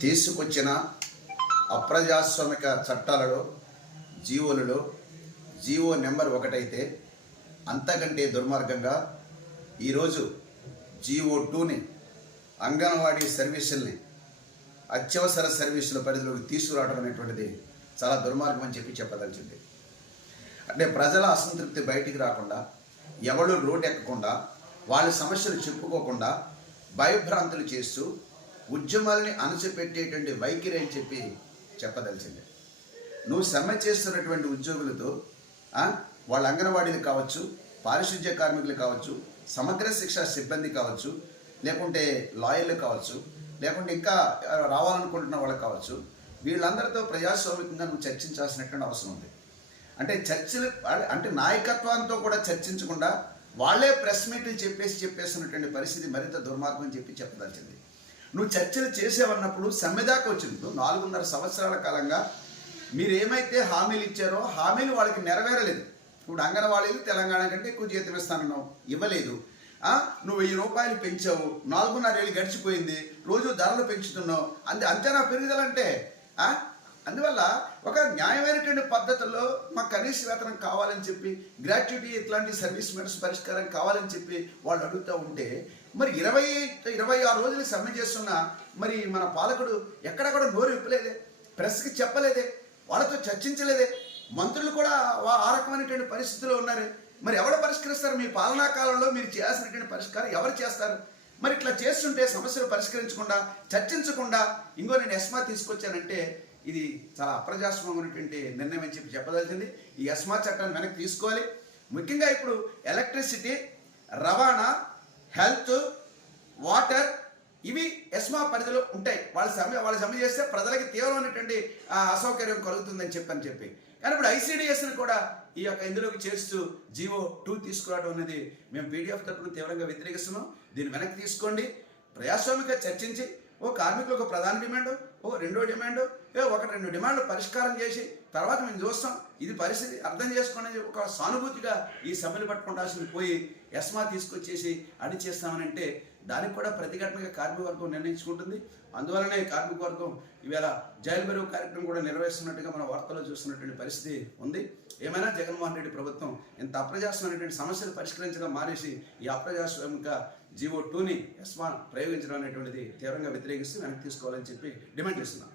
తీసుకొచ్చిన అప్రజాస్వామిక చట్టాలలో జీవోలలో GO number ఒకటైతే అంతకంటే దుర్మార్గంగా ఈరోజు జీవో టూని అంగన్వాడీ సర్వీసుల్ని అత్యవసర సర్వీసుల పరిధిలోకి తీసుకురావడం అనేటువంటిది చాలా దుర్మార్గం అని చెప్పి చెప్పదలిచింది. అంటే ప్రజల అసంతృప్తి బయటికి రాకుండా ఎవడు రోడ్ ఎక్కకుండా వాళ్ళ సమస్యలు చెప్పుకోకుండా భయభ్రాంతులు చేస్తూ ఉద్యమాలని అణచిపెట్టేటువంటి వైఖరి అని చెప్పి చెప్పదలిచింది. నువ్వు సమ్మె చేస్తున్నటువంటి ఉద్యోగులతో వాళ్ళ అంగన్వాడీలు కావచ్చు పారిశుద్ధ్య కార్మికులు కావచ్చు సమగ్ర శిక్ష సిబ్బంది కావచ్చు లేకుంటే లాయర్లు కావచ్చు లేకుంటే ఇంకా రావాలనుకుంటున్న వాళ్ళు కావచ్చు వీళ్ళందరితో ప్రజాస్వామికంగా నువ్వు చర్చించాల్సినటువంటి అవసరం ఉంది. అంటే చర్చలు అంటే నాయకత్వంతో కూడా చర్చించకుండా వాళ్ళే ప్రెస్ మీట్లు చెప్పేసి చెప్పేస్తున్నటువంటి పరిస్థితి మరింత దుర్మార్గం అని చెప్పి చెప్పదలిచింది. నువ్వు చర్చలు చేసేవన్నప్పుడు సమ్మె దాకా వచ్చింది. నాలుగున్నర సంవత్సరాల కాలంగా మీరు ఏమైతే హామీలు ఇచ్చారో హామీలు వాళ్ళకి నెరవేరలేదు. ఇప్పుడు అంగన్వాడీలు తెలంగాణ కంటే ఎక్కువ జీతం ఇస్తానన్నావు. ఇవ్వలేదు. నువ్వు వెయ్యి రూపాయలు పెంచావు. నాలుగున్నర ఏళ్ళు గడిచిపోయింది. రోజు ధరలు పెంచుతున్నావు. అంతే అంతేనా పెరుగుదలంటే అందువల్ల ఒక న్యాయమైనటువంటి పద్ధతుల్లో మాకు కనీస వేతనం కావాలని చెప్పి గ్రాట్యుటీ ఇట్లాంటి సర్వీస్ మెన్స్ పరిష్కారం కావాలని చెప్పి వాళ్ళు అడుగుతూ ఉంటే మరి ఇరవై ఇరవై ఆరు రోజులు సమ్మె చేస్తున్న మరి మన పాలకుడు ఎక్కడ కూడా నోరు విప్పలేదే ప్రెస్కి చెప్పలేదే వాళ్ళతో చర్చించలేదే. మంత్రులు కూడా వా- ఆ రకమైనటువంటి పరిస్థితిలో ఉన్నారు. మరి ఎవరు పరిష్కరిస్తారు? మీ పాలనా కాలంలో మీరు చేయాల్సినటువంటి పరిష్కారం ఎవరు చేస్తారు? మరి ఇట్లా చేస్తుంటే సమస్యలు పరిష్కరించకుండా చర్చించకుండా ఇంకో నేను ఎస్మా తీసుకొచ్చానంటే ఇది చాలా అప్రజాస్వామ్యమైనటువంటి నిర్ణయం అని చెప్పి చెప్పదలిచింది. ఈ ఎస్మా చట్టాన్ని వెనక్కి తీసుకోవాలి. ముఖ్యంగా ఇప్పుడు ఎలక్ట్రిసిటీ రవాణా హెల్త్ వాటర్ ఇవి ఎస్మా పరిధిలో ఉంటాయి. వాళ్ళ సమ్మె వాళ్ళు సమ్మె చేస్తే ప్రజలకి తీవ్రమైనటువంటి ఆ, అసౌకర్యం కలుగుతుందని చెప్పని చెప్పి. కానీ ఇప్పుడు ఐసీడీఎస్ని కూడా ఈ యొక్క ఇందులోకి చేస్తూ జీవో టూ తీసుకురావడం అనేది మేము పీడిఎఫ్ తరపున తీవ్రంగా వ్యతిరేకిస్తున్నాం. దీన్ని వెనక్కి తీసుకోండి. ప్రజాస్వామిక చర్చించి ఓ కార్మికులకు ఒక ప్రధాన డిమాండ్ రెండో డిమాండ్? ఏ ఒక రెండు డిమాండ్లు పరిష్కారం చేసి తర్వాత మేము చూస్తాం. ఇది పరిస్థితి అర్థం చేసుకునే ఒక సానుభూతిగా ఈ సభ్యులు పట్టుకుంటాల్సింది పోయి ఎస్మా తీసుకొచ్చేసి అడి చేస్తామని అంటే దానికి కూడా ప్రతిఘటనగా కార్మిక వర్గం నిర్ణయించుకుంటుంది. అందువలనే కార్మిక వర్గం ఈవేళ జైలు బరువు కార్యక్రమం కూడా నిర్వహిస్తున్నట్టుగా మన వార్తల్లో చూస్తున్నటువంటి పరిస్థితి ఉంది. ఏమైనా జగన్మోహన్ రెడ్డి ప్రభుత్వం ఇంత అప్రజాస్వామ్యమైనటువంటి సమస్యలు పరిష్కరించడం మానేసి ఈ అప్రజాస్వామిక జీవో టూని ఎస్మా ప్రయోగించడం అనేటువంటిది తీవ్రంగా వ్యతిరేకిస్తూ వెనక్కి తీసుకోవాలని చెప్పి డిమాండ్ చేస్తున్నాను